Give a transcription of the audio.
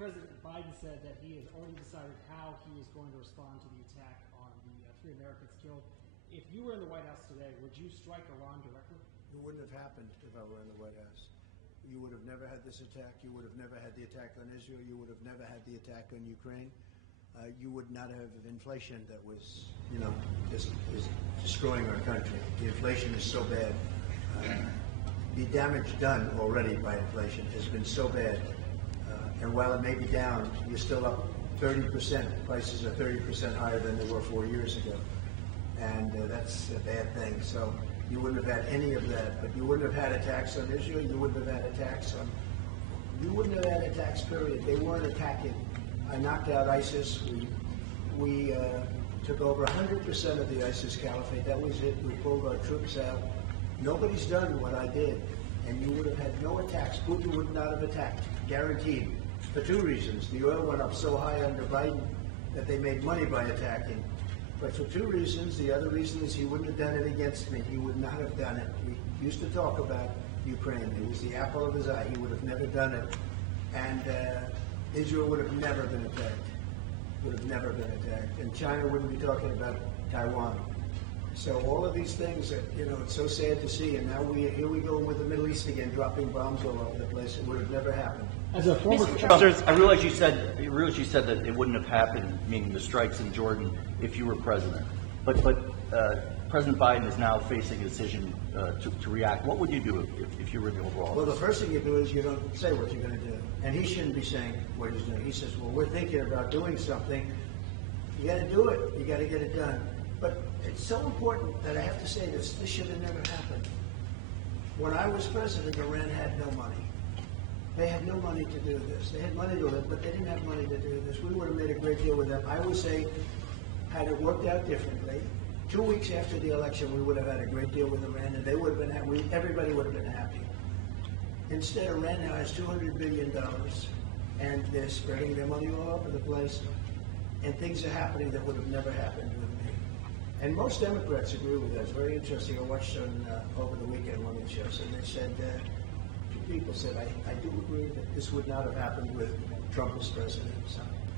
President Biden said that he has already decided how he is going to respond to the attack on the 3 Americans killed. If you were in the White House today, would you strike Iran directly? It wouldn't have happened if I were in the White House. You would have never had this attack. You would have never had the attack on Israel. You would have never had the attack on Ukraine. You would not have inflation that was, just is destroying our country. The inflation is so bad. The damage done already by inflation has been so bad. And while it may be down, you're still up 30%. Prices are 30% higher than they were 4 years ago. And that's a bad thing. So you wouldn't have had any of that. But you wouldn't have had attacks on Israel. You wouldn't have had attacks on... You wouldn't have had attacks, period. They weren't attacking. I knocked out ISIS. We took over 100% of the ISIS caliphate. That was it. We pulled our troops out. Nobody's done what I did. And you would have had no attacks. Putin would not have attacked. Guaranteed. For 2 reasons. The oil went up so high under Biden that they made money by attacking. But for 2 reasons. The other reason is he wouldn't have done it against me. He would not have done it. We used to talk about Ukraine. It was the apple of his eye. He would have never done it. And Israel would have never been attacked. Would have never been attacked. And China wouldn't be talking about Taiwan. So all of these things that, it's so sad to see. And now here we go with the Middle East again, dropping bombs all over the place. It would have never happened. As a former I realize you said that it wouldn't have happened, meaning the strikes in Jordan, if you were president. But President Biden is now facing a decision to react. What would you do if you were in the Oval Office? Well, the first thing you do is you don't say what you're going to do. And he shouldn't be saying what he's doing. He says, well, we're thinking about doing something. You got to do it. You got to get it done. But it's so important that I have to say this. This should have never happened. When I was president, Iran had no money. They had no money to do this. They had money to live, but they didn't have money to do this. We would have made a great deal with them. I would say, had it worked out differently, 2 weeks after the election, we would have had a great deal with Iran, and they would have been happy. Everybody would have been happy. Instead, Iran now has $200 billion, and they're spreading their money all over the place, and things are happening that would have never happened with me. And most Democrats agree with that. It's very interesting. I watched over the weekend one of the shows, and they said, 2 people said, I do agree that this would not have happened with Trump as president. So